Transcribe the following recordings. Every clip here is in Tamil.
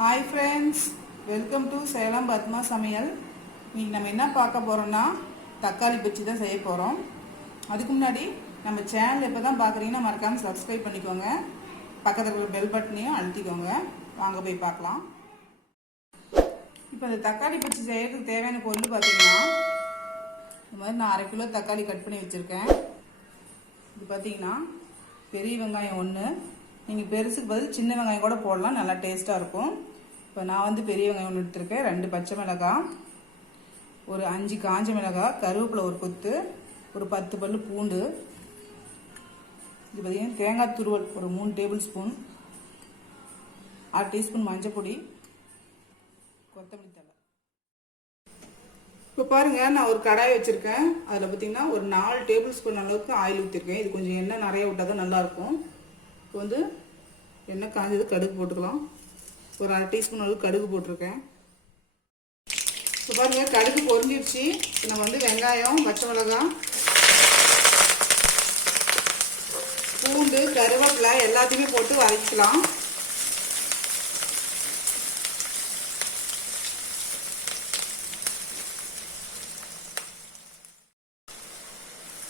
Hi friends, welcome to Salem Padma சமையல். இன்றைக்கி நம்ம என்ன பார்க்க போகிறோம்னா தக்காளி பச்சி தான் செய்ய போகிறோம். அதுக்கு முன்னாடி நம்ம சேனல் இப்போ தான் பார்க்குறீங்கன்னா மறக்காமல் சப்ஸ்கிரைப் பண்ணிக்கோங்க. பக்கத்தில் இருக்கிற பெல் பட்டனையும் அழுத்திக்கோங்க. வாங்க போய் பார்க்கலாம். இப்போ இந்த தக்காளி பச்சி செய்யறதுக்கு தேவையான பொருள் பார்த்தீங்கன்னா, இந்த மாதிரி நான் 1/2 கிலோ தக்காளி கட் பண்ணி வச்சுருக்கேன். இது பார்த்தீங்கன்னா பெரிய வெங்காயம் 1, நீங்கள் பெருசுக்கு பதில் சின்ன வெங்காயம் கூட போடலாம், நல்லா டேஸ்ட்டாக இருக்கும். இப்போ நான் வந்து பெரிய வெங்காயம் 1 எடுத்துருக்கேன், 2 பச்சை மிளகாய், ஒரு 5 காஞ்ச மிளகாய், கருவேப்பிலை ஒரு கொத்து, ஒரு 10 பல்லு பூண்டு. இது பார்த்தீங்கன்னா தேங்காய் துருவல் ஒரு 3 டேபிள் ஸ்பூன், 1/2 டீஸ்பூன் மஞ்சள் பொடி, கொத்தமல்லி தழை. இப்போ பாருங்கள், நான் ஒரு கடாய் வச்சுருக்கேன். அதில் பார்த்தீங்கன்னா ஒரு 4 டேபிள் ஸ்பூன் அளவுக்கு ஆயில் ஊற்றிருக்கேன். இது கொஞ்சம் எண்ணெய் நிறைய விட்டால் தான் நல்லாயிருக்கும். இப்போ வந்து எண்ணெய் காஞ்சது, கடுகு போட்டுக்கலாம். ஒரு 1/2 டீஸ்பூன் அளவுக்கு கடுகு போட்டிருக்கேன். இப்போ பாருங்கள், கடுகு பொரிஞ்சிருச்சு. இப்போ நம்ம வந்து வெங்காயம், பச்சை மிளகாய், பூண்டு, கருவேப்பிலை எல்லாத்தையுமே போட்டு வதக்கிக்கலாம்.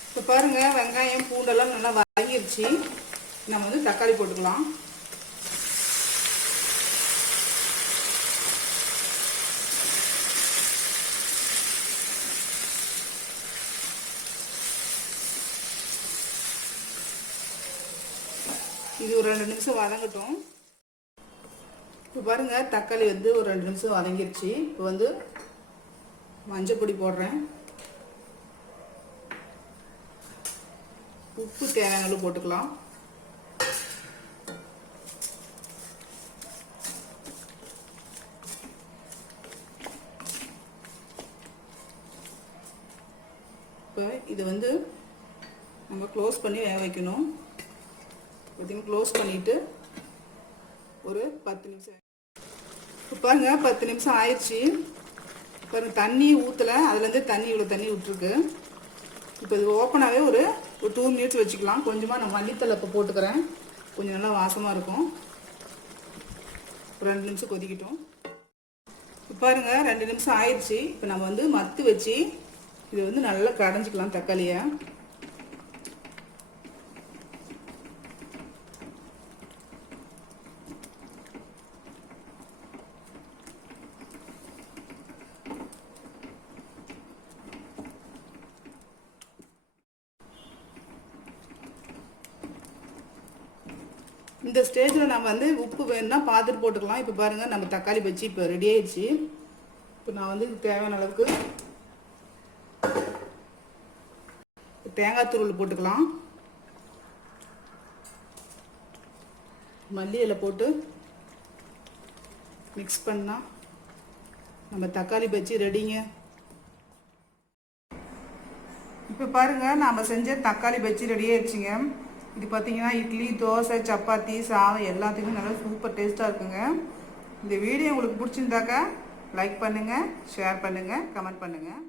இப்போ பாருங்கள், வெங்காயம் பூண்டெல்லாம் நல்லா வதங்கிருச்சு. நம்ம வந்து தக்காளி போட்டுக்கலாம். இது ஒரு 2 நிமிஷம் வதங்கட்டும். இப்போ பாருங்கள், தக்காளி வந்து ஒரு 2 நிமிஷம் வதங்கிருச்சு. இப்போ வந்து மஞ்சள் பொடி போடுறேன். உப்பு தேவையான அளவு போட்டுக்கலாம். இப்போ இதை வந்து நம்ம க்ளோஸ் பண்ணி வேக வைக்கணும். பார்த்தீங்கன்னா க்ளோஸ் பண்ணிவிட்டு ஒரு 10 நிமிஷம். இப்போ பாருங்கள், 10 நிமிஷம் ஆயிடுச்சு. பாருங்கள், தண்ணி ஊற்றலை, அதுலேருந்து இவ்வளோ தண்ணி விட்டுருக்கு. இப்போ இது ஓப்பனாகவே ஒரு 2 மினிட்ஸ் வச்சுக்கலாம். கொஞ்சமாக நான் மல்லித்தலை இப்போ போட்டுக்கிறேன், கொஞ்சம் நல்லா வாசமாக இருக்கும். ஒரு 2 நிமிஷம் கொதிக்கட்டும். இப்போ பாருங்கள், 2 நிமிஷம் ஆயிடுச்சு. இப்போ நம்ம வந்து மத்து வச்சு இதை வந்து நல்லா கடைஞ்சிக்கலாம் தக்காளியை. இந்த ஸ்டேஜில் நம்ம வந்து உப்பு வேணும்னா பார்த்துட்டு போட்டுக்கலாம். இப்போ பாருங்கள், நம்ம தக்காளி பச்சி இப்போ ரெடி ஆயிடுச்சு. இப்போ நான் வந்து தேவையான அளவுக்கு தேங்காய் துருவல் போட்டுக்கலாம். மல்லி இலை போட்டு மிக்ஸ் பண்ணால் நம்ம தக்காளி பச்சி ரெடிங்க. இப்போ பாருங்கள், நாம் செஞ்ச தக்காளி பச்சி ரெடி ஆயிடுச்சுங்க. இது பார்த்தீங்கன்னா இட்லி, தோசை, சப்பாத்தி, சாதம் எல்லாத்துக்குமே நல்லா சூப்பர் டேஸ்ட்டாக இருக்குங்க. இந்த வீடியோ உங்களுக்கு பிடிச்சிருந்தாக்கா லைக் பண்ணுங்கள், ஷேர் பண்ணுங்கள், கமெண்ட் பண்ணுங்கள்.